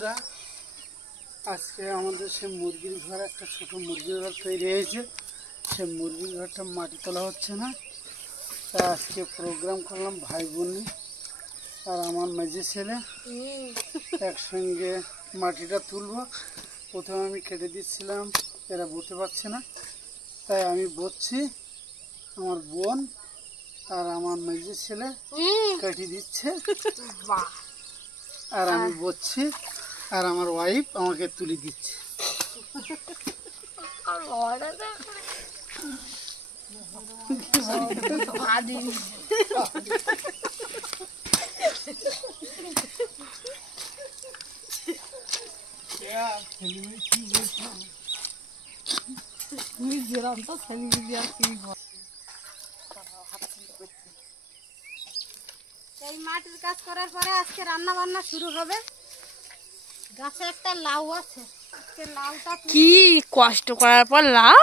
বন্ধুরা, আজকে আমাদের সে মুরগির ঘর, একটা ছোট মুরগির ঘর তৈরি হয়েছে। সে মুরগির ঘরটা মাটি তোলা হচ্ছে না, তাই আজকে প্রোগ্রাম করলাম ভাই বোন আর আমার মেজে ছেলে একসঙ্গে মাটিটা তুলব। প্রথমে আমি কেটে দিচ্ছিলাম, এরা বলতে পারছে না, তাই আমি বলছি। আমার বোন আর আমার মেজে ছেলে কেটে দিচ্ছে আর আমি বলছি, আর আমার ওয়াইফ আমাকে তুলে দিচ্ছে। এই মাটির কাজ করার পরে আজকে রান্না বান্না শুরু হবে। গাছে একটা লাউ আছে, আজকে লাউটা কি কষ্ট করার পর লাউ।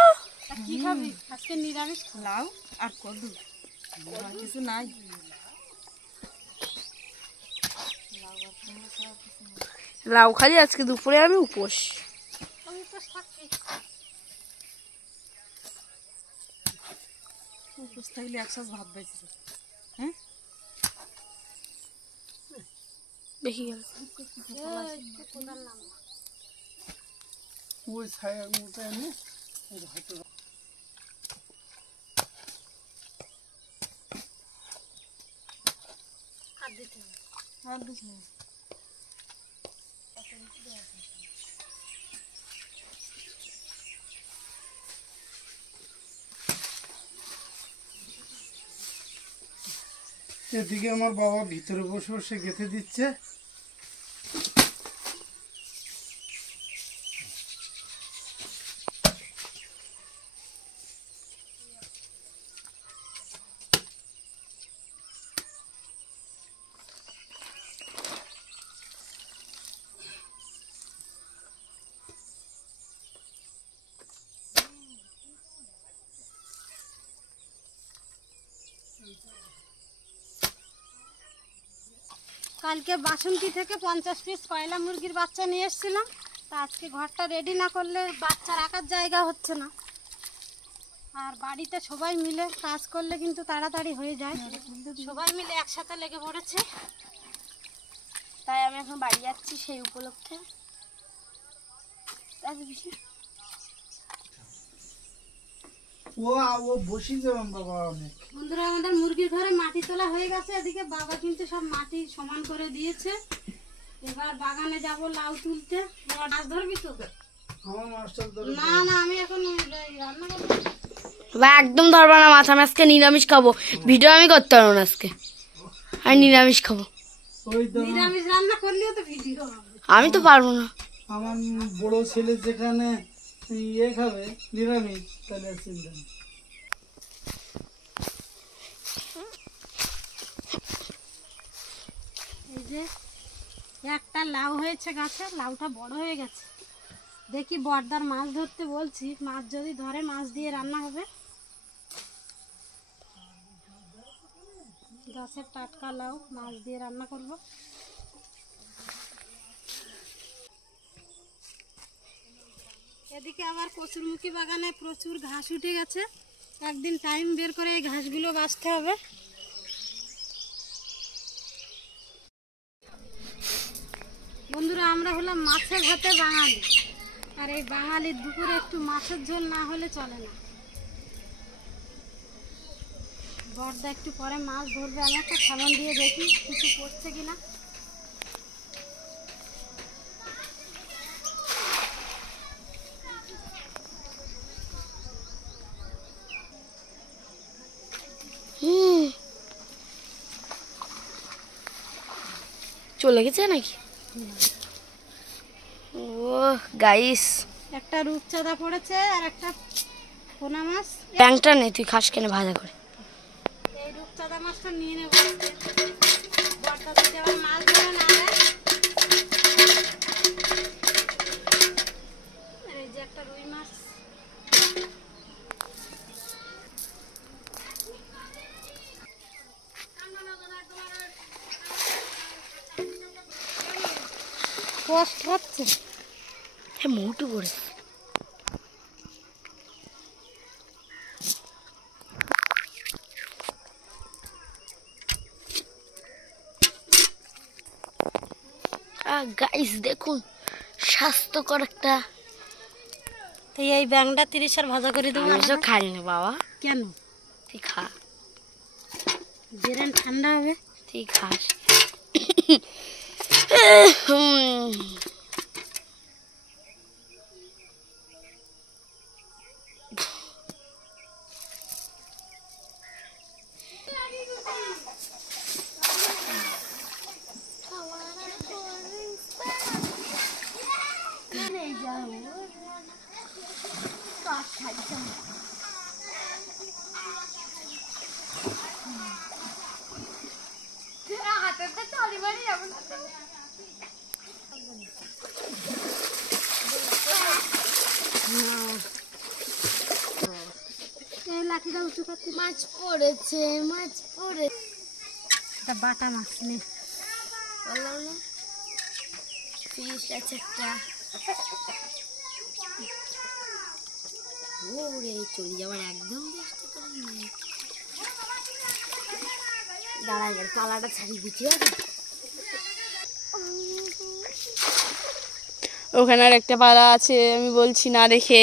কি খাবি আজকে? নিরামিষ লাউ আর কদু, কিছু নাই। লাউ খালি আজকে দুপুরে আমি উপোস। আমি তো থাকি। উপোস থাকলে একসাথে ভাত বেঁচে। হ্যাঁ দেখি গেল ওই ছায়ার মতো এনে হয়তো আর দিস না। এদিকে আমার বাবা ভিতরে বসে বসে গেঁথে দিচ্ছে। কালকে বাসন্তী থেকে 50 পিস কয়লা মুরগির বাচ্চা নিয়ে এসেছিলাম। তা আজকে ঘরটা রেডি না করলে বাচ্চা রাখার জায়গা হচ্ছে না, আর বাড়িতে সবাই মিলে কাজ করলে কিন্তু তাড়াতাড়ি হয়ে যায়। সবাই মিলে একসাথে লেগে পড়েছে, তাই আমি এখন বাড়ি যাচ্ছি সেই উপলক্ষে। ও বসি যাবেন বাবা অনেক। বন্ধুরা, আমাদের মুরগির ঘরে মাটি তোলা হয়ে গেছে। এদিকে বাবা কিন্তু সব মাটি সমান করে দিয়েছে। এবার বাগানে যাব লাউ তুলতে। মাছ ধরবি তো? আমার মাস্টার না না, আমি এখন রান্না করবো। একদম ধরবা না মাছ, আমি আজকে নিরামিষ খাবো। ভিডিও আমি করতে পারবো না আজকে, আমি নিরামিষ খাবো। নিরামিষ রান্না করলেও তো ভিডিও হবে। আমি তো পারবো না। আমার বড় ছেলে যেখানে ইয়ে খাবে নিরামিষ, তাহলে চিন্তা নেই। এই যে একটা লাউ হয়েছে গাছে, লাউটা বড় হয়ে গেছে। দেখি বড়দার মাছ ধরতে বলছি, মাছ যদি ধরে মাছ দিয়ে রান্না হবে। গাছের টাটকা লাউ মাছ দিয়ে রান্না করব। এদিকে আবার কচুরমুখী বাগানে প্রচুর ঘাস উঠে গেছে। একদিন টাইম বের করে এই ঘাসগুলো বাছতে হবে। বন্ধুরা, আমরা হলাম মাছের ভাতে বাঙালি, আর এই বাঙালির দুপুরে একটু মাছের ঝোল না হলে চলে না। বড়দা একটু পরে মাছ ধরবে, আমি একটা খামন দিয়ে দেখি কিছু পড়ছে কিনা। চলে গেছে নাকি? ও গাইস, একটা রূপচাঁদা পড়েছে আর একটা পোনা মাছ। ব্যাংকটা নেই, তুই খাস কেন ভাজা করে? এই রূপচাঁদা মাছটা নিয়ে নেব। বড়দা যদি আবার মাছ ধরে না দেয়। এই যে একটা রুই মাছ। কষ্ট হচ্ছে। মোটু করে গাইস দেখুন স্বাস্থ্যকর একটা। তো এই ব্যাংটা 30 ভাজা করে দেবো। আমি সব খাই না বাবা। কেন? তুই খা, ব্রেন ঠান্ডা হবে। তুই খাস। লাঠিটা উঁচু করতে। মাছ পড়েছে, মাছ পড়ে। এটা বাটা মাছ নে। বললাম না ফিশ আছে একটা। ওরে চলে যাবার একদম চেষ্টা করিনি। দাঁড়া এবার পালাটা ছাড়িয়ে দিচ্ছি। ওখানে আর একটা পালা আছে, আমি বলছি না দেখে।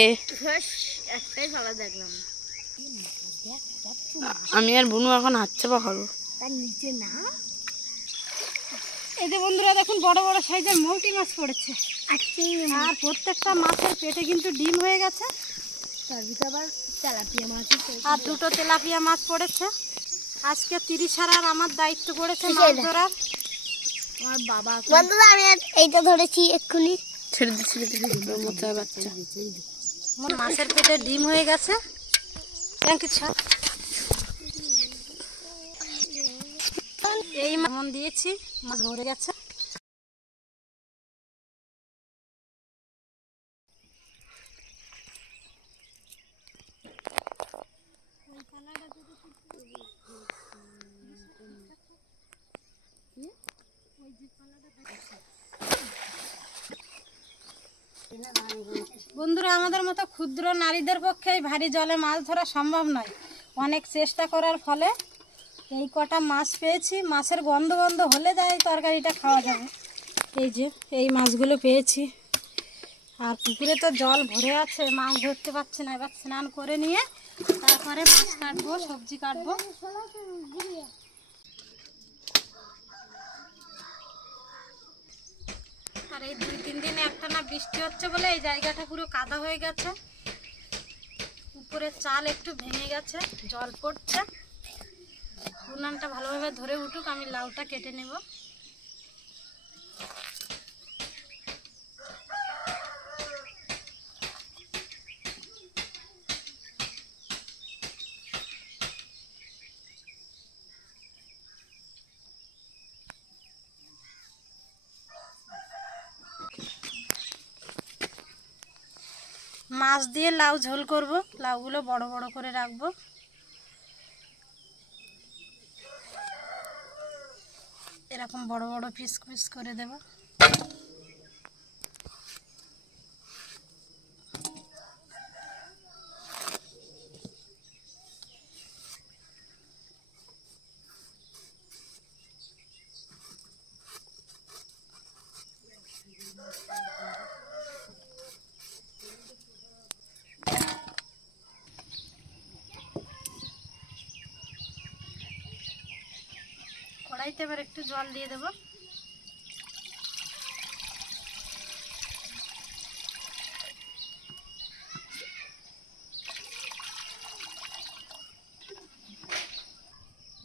একটাই পালা দেখলাম। আমি আর বুনু এখন হাত চাপা খাবো। তার নিচে না। এই যে বন্ধুরা দেখুন বড় বড় সাইজের মৌটি মাছ পড়েছে। আর প্রত্যেকটা মাছের পেটে কিন্তু ডিম হয়ে গেছে। তার ভিতরে আবার তেলাপিয়া মাছ। আর দুটো তেলাপিয়া মাছ পড়েছে। আজকে 30 আর আমার দায়িত্ব পড়েছে মাছ ধরার। আমার বাবা বন্ধুরা আমি এইটা ধরেছি এক্ষুনি। ছেড়ে দিচ্ছি মোচার বাচ্চা। মাছের পেটে ডিম হয়ে গেছে। এই মন দিয়েছি, মাছ ভরে গেছে। বন্ধুরা আমাদের মতো ক্ষুদ্র নারীদের পক্ষে এই ভারী জলে মাছ ধরা সম্ভব নয়। অনেক চেষ্টা করার ফলে এই কটা মাছ পেয়েছি। মাছের গন্ধ গন্ধ হলে যায় তরকারিটা খাওয়া যাবে। এই যে এই মাছগুলো পেয়েছি। আর পুকুরে তো জল ভরে আছে, মাছ ধরতে পারছি না। এবার স্নান করে নিয়ে তারপরে মাছ কাটবো, সবজি কাটবো। আর এই 2-3 দিনে একটানা বৃষ্টি হচ্ছে বলে এই জায়গাটা পুরো কাদা হয়ে গেছে। উপরে চাল একটু ভেঙে গেছে, জল পড়ছে। উনানটা ভালোভাবে ধরে উঠুক, আমি লাউটা কেটে নেব। মাছ দিয়ে লাউ ঝোল করব। লাউগুলো বড় বড় করে রাখবো। এরকম বড় বড় পিস পিস করে দেব। কড়াইতে এবার একটু জল দিয়ে দেব।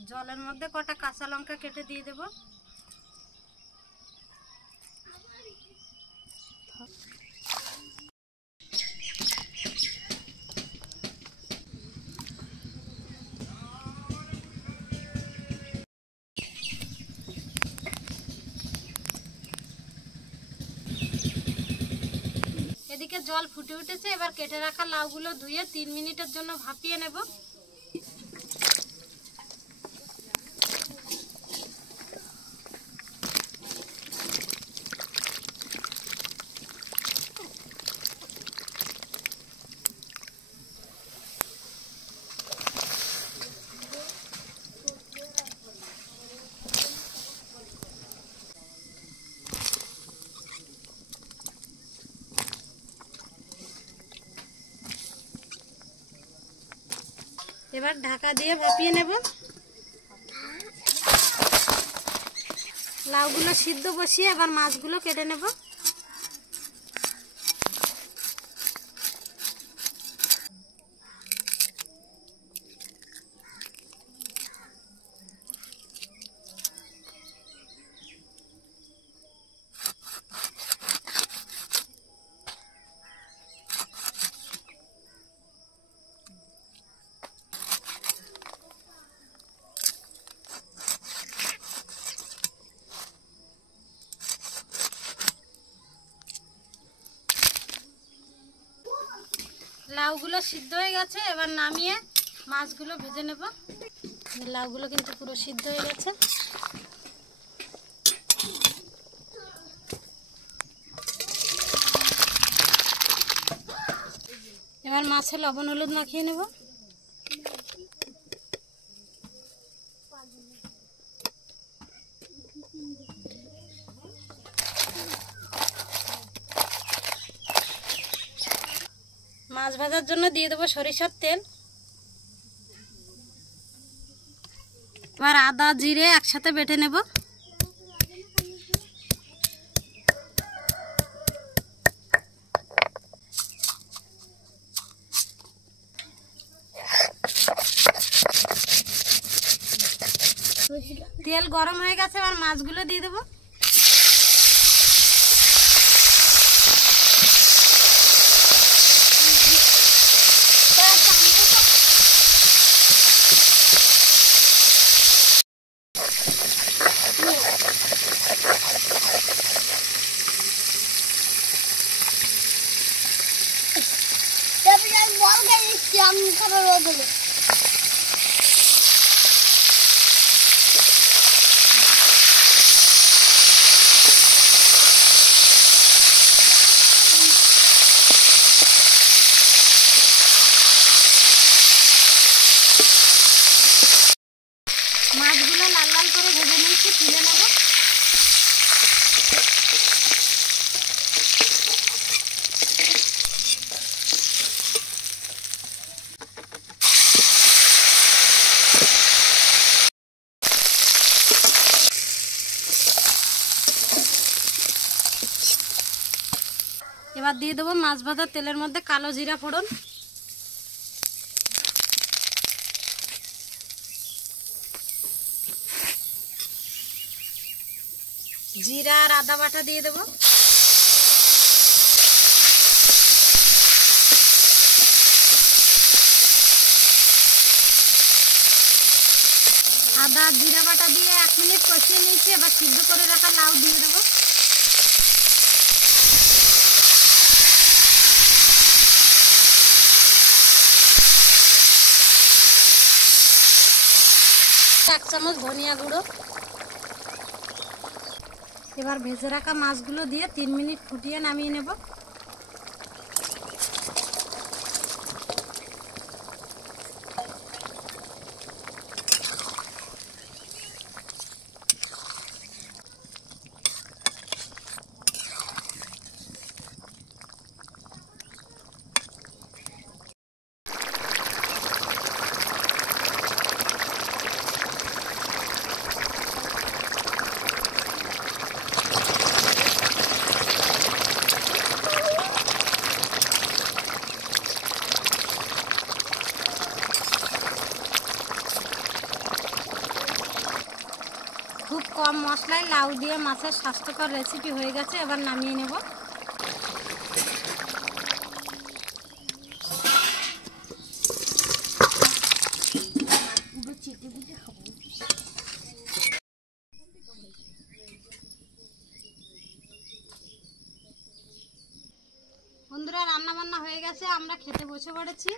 জলের মধ্যে কটা কাঁচা লঙ্কা কেটে দিয়ে দেব। এদিকে জল ফুটে উঠেছে। এবার কেটে রাখা লাউগুলো ধুয়ে 3 মিনিটের জন্য ভাপিয়ে নেব। এবার ঢাকা দিয়ে ভাপিয়ে নেব। লাউগুলো সিদ্ধ বসিয়ে এবার মাছগুলো কেটে নেব। লাউগুলো সিদ্ধ হয়ে গেছে, এবার নামিয়ে মাছগুলো ভেজে নেব। লাউগুলো কিন্তু পুরো সিদ্ধ হয়ে গেছে। এবার মাছে লবণ হলুদ মাখিয়ে নেব। মাছ ভাজার জন্য দিয়ে দেবো সরিষার তেল। এবার আদা জিরে একসাথে বেটে নেব। তেল গরম হয়ে গেছে, এবার মাছগুলো দিয়ে দেবো। মাছগুলো লাল লাল করে ভেজে নিয়েছি, তুলে নেব। এবার দিয়ে দেবো মাছ ভাজার তেলের মধ্যে কালো জিরা ফোড়ন, জিরা আর আদা বাটা দিয়ে দেবো। আদা জিরা বাটা দিয়ে 1 মিনিট কষিয়ে নিয়েছি। এবার সিদ্ধ করে রাখা লাউ দিয়ে দেবো। এক চামচ ধনিয়া গুঁড়ো। এবার ভেজে রাখা মাছগুলো দিয়ে 3 মিনিট ফুটিয়ে নামিয়ে নেব। খুব কম মশলায় লাউ দিয়ে মাছের স্বাস্থ্যকর রেসিপি হয়ে গেছে। এবার নামিয়ে নেব। বন্ধুরা, রান্না বান্না হয়ে গেছে, আমরা খেতে বসে পড়েছি।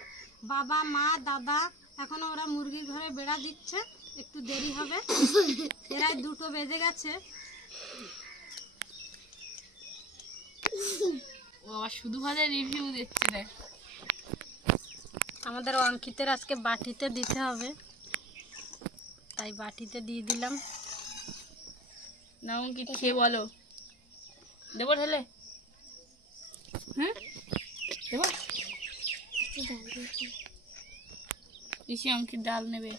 বাবা মা দাদা এখনো ওরা মুরগির ঘরে বেড়া দিচ্ছে, একটু দেরি হবে। প্রায় 2টো বেজে গেছে। ও আবার শুধু ভাজা রিভিউ দিচ্ছে দেখ। আমাদের অঙ্কিতের আজকে বাটিতে দিতে হবে, তাই বাটিতে দিয়ে দিলাম। না অঙ্কিত খেয়ে বলো, দেবো ঢেলে? হ্যাঁ দেবো? পিসি আমাকে ডাল নেবে।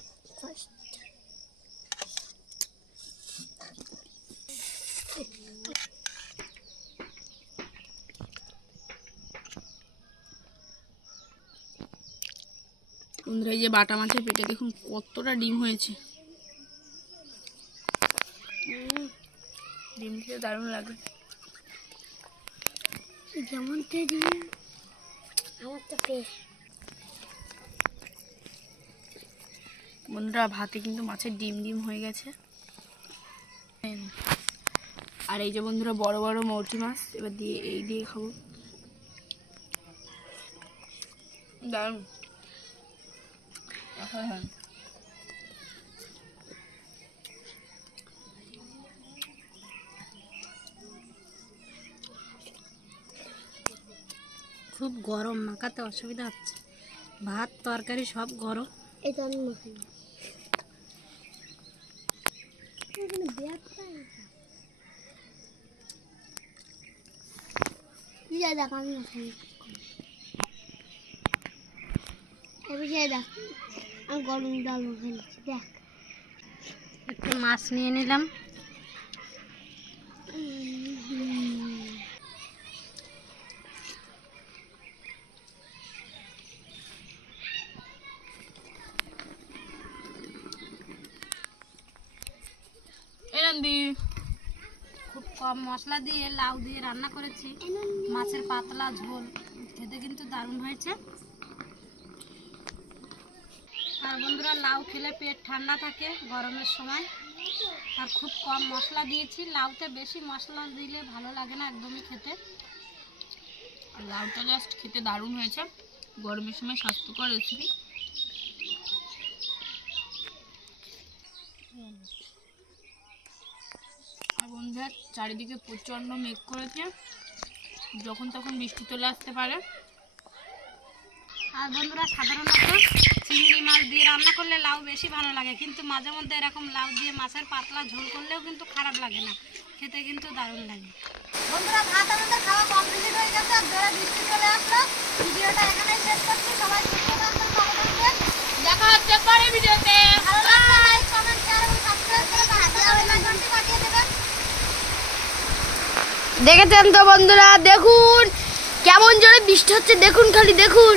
বন্ধুরা এই যে বাটা মাছের পেটে দেখুন কতটা ডিম হয়েছে। ডিম খেতে দারুণ লাগে। যেমন আমার তো বন্ধুরা ভাতে কিন্তু মাছের ডিম ডিম হয়ে গেছে। আর এই যে বন্ধুরা বড় বড় মৌটি মাছ এবার দিয়ে এই দিয়ে খাবো, দারুণ। খুব গরম, মাখাতে অসুবিধা হচ্ছে। ভাত তরকারি সব গরম। এটা আমি মাখাই দেখ, আমি মাখাই দেখ, আমি গরম ডাল মাখাই দেখ। একটু মাছ নিয়ে নিলাম। খুব কম মশলা দিয়ে লাউ দিয়ে রান্না করেছি, মাছের পাতলা ঝোল, খেতে কিন্তু দারুণ হয়েছে। আর বন্ধুরা লাউ খেলে পেট ঠান্ডা থাকে গরমের সময়। আর খুব কম মশলা দিয়েছি, লাউতে বেশি মশলা দিলে ভালো লাগে না একদমই খেতে। আর লাউটা জাস্ট খেতে দারুণ হয়েছে, গরমের সময় স্বাস্থ্যকর রেসিপি। আর বন্ধুরা চারিদিকে প্রচণ্ড মেঘ করেছে, যখন তখন বৃষ্টি চলে আসতে পারে। আর বন্ধুরা সাধারণত চিংড়ি মাছ দিয়ে রান্না করলে লাউ বেশি ভালো লাগে, কিন্তু মাঝে মধ্যে এরকম লাউ দিয়ে মাছের পাতলা ঝোল করলেও কিন্তু খারাপ লাগে না, খেতে কিন্তু দারুণ লাগে। বন্ধুরা ভাত আমাদের খাওয়া কমপ্লিট হয়ে গেছে, আর জোরে বৃষ্টি চলে আসলো। ভিডিওটা এখানেই শেষ করছি। সবাই সুস্থ থাকবেন, ভালো থাকবেন। দেখা হচ্ছে পরের ভিডিওতে। ভালো লাগলে লাইক, কমেন্ট, শেয়ার এবং সাবস্ক্রাইব করে পাশে থাকা বেল আইকনটি বাজিয়ে দেবেন। দেখেছেন তো বন্ধুরা, দেখুন কেমন জোরে বৃষ্টি হচ্ছে, দেখুন খালি দেখুন।